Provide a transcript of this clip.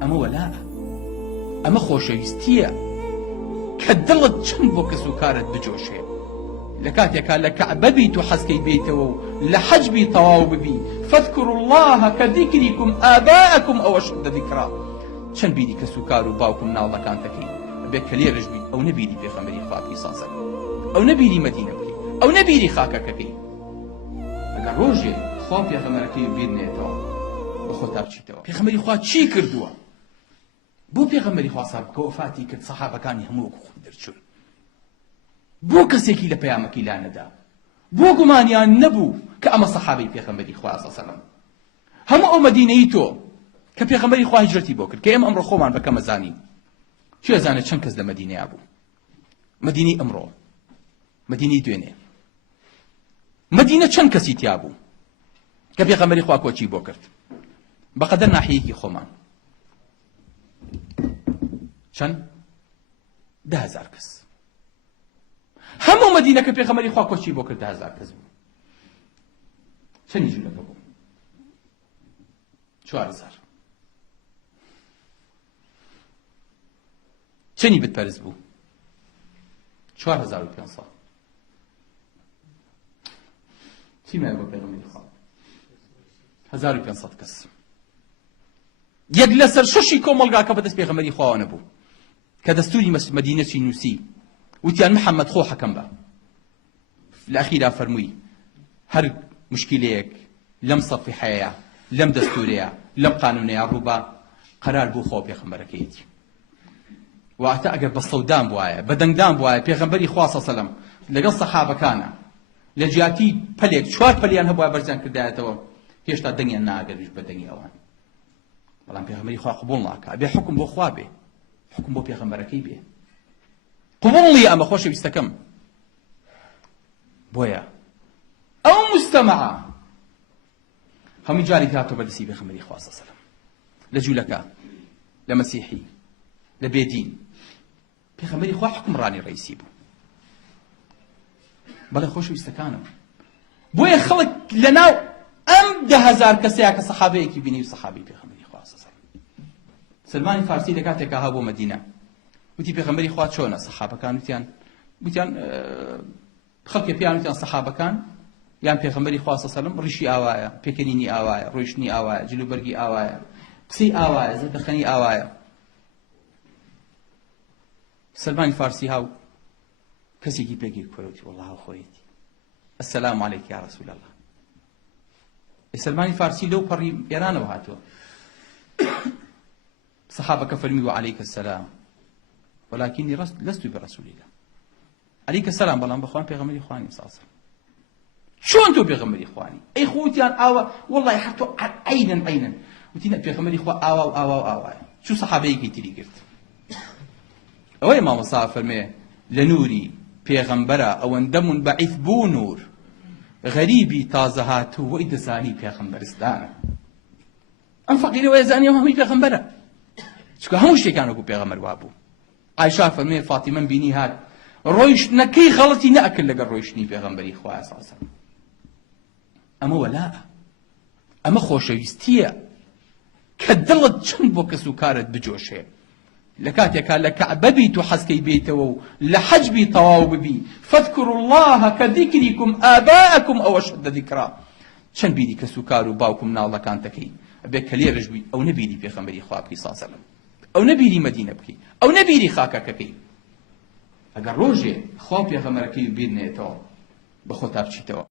ئەمە وەلایە، ئەمە خۆشەویستیە کە دڵت چەند بۆ کەس و کارت بجۆشێ. لە کاتێکا لە کەعبە بیت و حەزکەی بێتەوە و لە حەج بی تەواو ببی، فەذکروا الله کەذیکریکم ئاباءەکم ئەو ئەشەدە ذیکرا. چەند بیری کەس و کار و باوک و مناڵەکان دەکەی، ئەبێ کە لێرەش بیت ئەو نەبیری پێغەمبەری خوا پیساسە، ئەو نەبیری مەدینە بکەی، ئەو نەبیری خاکەکەکەی. ئەگەر ڕۆژێ خوا پێغەمبەرەکەی بیر نێتەوە بە خۆتا بچیتەوە پێغەمبەری خوا چی کردووە، بۆ پێغەمبەری خوا ساب کە وەفاتی کرد سەحابەکانی هەموو وەکو خۆی دەرچوون، بۆ کەسێکی لە پەیامەکەی لا نەدا، بۆ گومانیان نەبوو کە ئەمە سەحابەی پێغەمبەری خوا سەلەم. هەموو ئەو مەدینەی تۆ کە پێغەمبەری خوا هیجرەتی بۆ کرد، کە ئێمە ئەمڕۆ خۆمان بەکەمە زانین، چی ئەزانێت چەند کەس لە مەدینەیە بوو؟ مەدینەی ئەمڕۆ، مەدینەی دوێنێ، مەدینە چەند کەسی تیا بوو کە پێغەمبەری خوا کۆچی بۆ کرد؟ بەقەدەر ناحیەیەکی خۆمان چەند؟ 10,000 کەس. هەموو مەدینە کە پێغەمبەری خوا کۆچی بۆ کرد 10,000 کەس بوو. چەندی جوولەکە بوو؟ 4,000. چەندی بتپەرست بوو؟ 4,500. چی مایە بۆ پێغەمبەری خوا؟ 1,500 کەس. یەک لەسەر 6 کۆمەڵگا کە بەدەست پێغەمبەری خواوە نەبوو کە دەستوری مەدینە چی نووسی، وتیان محەممەد خۆ حەکەم بە. لە ئەخیرا فەرمووی هەر مشکلەیەک لەم سەفیحەیە، لەم دەستورەیە، لەم قانونەیە ڕووبا، قەرار بوو خۆ پێغەمبەرەکەیەتی. واتە ئەگەر بە سەودان بوایە، بە دەنگدان بوایە، پێغەمبەری خوا سەلەم لەگەڵ سەحابەکانە لە جیاتی پەلێک 4 پەلیان هەبووە بەرزیان کردایەتەوە، هێشتا دەنگیان ناگەریش بە دەنگی ئەوان. بەڵام پێغەمبەری خوا قبوڵ ناکا، ئەبێ حکم بۆ خوا بێ، حکم بۆ پێغەمبەرەکەی بێ. قبوڵی ئەمە خۆشەویستەکەم. بۆیە ئەو مستەمەعە هەمووی جاری هاتۆ بەدەستی پێغەمبەری خوا سەلەم، لە جوولەکە، لە مەسیحی، لە بێدین، پێغەمبەری خوا حکمڕانی ڕئیسی بوو. بەڵێ خۆشەویستەکانم، بۆیە خەڵک لەناو ئەم 10,000 کەسەیە کە سەحابەیەکی بینی و سەحابەی پێغەمبەری خوا سەلەم. سلمانی فارسی لە کاتێکا هاتبۆ مەدینە، وتی پێغەمبەری خوا چۆنە؟ سەحابەکان وتیان خەڵکی پێیان وتیان سەحابەکان یان پێغەمبەری خوا سەلەم ڕیشی ئاوایە، پێکەنینی ئاوایە، ڕۆیشتنی ئاوایە، جلوبەرگی ئاوایە، قسەی ئاوایە، زەردەخەنی ئاوایە. سلمانی فارسی هاو کەسێکی پێگیر کۆرەوتی وەڵڵا خۆیەتی ئەسەلام عەلەیک یا ڕەسوول ئەڵڵا. سلمانی فارسی لەو پەڕی ئێرانەوە هاتووە. سەحابەکە فەرمی وعەلەیکە السەلام وەلاکینی لەستو بڕەسوول الله. عەلەیکە السەلام، بەڵام بەخوا پێغەمبەری خوا نیم ساسە. چۆن تۆ پێغەمبەری خوانی؟ ئەی خۆتیان ئاوە، وەڵڵای هەر تۆ عەینەن وتینە پێغەمبەری خوا ئاوا و ئاوا و ئاوایە. چوو سەحابەیەکی تری کرد. ئەوەی مامۆستا فەرمێ لە نووری پێغەمبەرە ئەوەندە منبەعیث بوو نور، غەریبی تازە هاتوو وەی دەزانی پێغەمبەرستانە. ئەم فەقیرەوەی زانی ئەو هەمووی پێغەمبەرە، چونکە هەموو شتێکان وەکو پێغەمبەر وابوو. عایشا فەرمێ فاتیمەم بینی هات ڕۆیشتنەکەی غەڵەتی نەئەکرد لەگەڵ ڕۆیشتنی پێغەمبەری خوا سەلەم. ئەمە وەلایە، ئەمە خۆشەویستیە کە دڵت چەند بۆ کەس و کارت بجۆشێ. لە کاتێکا لە کەعبە بیت و حەزکەی بێتەوە و لە حەج بی تەواو ببی، فەذکروا الله کەذیکریکم ئاباءەکم ئەو ئەشەدە ذیکرا. چەند بیری کەس و کار و باوک و مناڵەکان دەکەی، ئەبێ کە لێرەش بیت ئەو نەبیری پێغەمبەری خوا بکەی سەلەم، ئەو نەبیری مەدینە بکەی، ئەو نەبیری خاکەکەکەی. ئەگەر ڕۆژێ خوا پێغەمبەرەکەی بیر نێتەوە بە خۆتا بچیتەوە.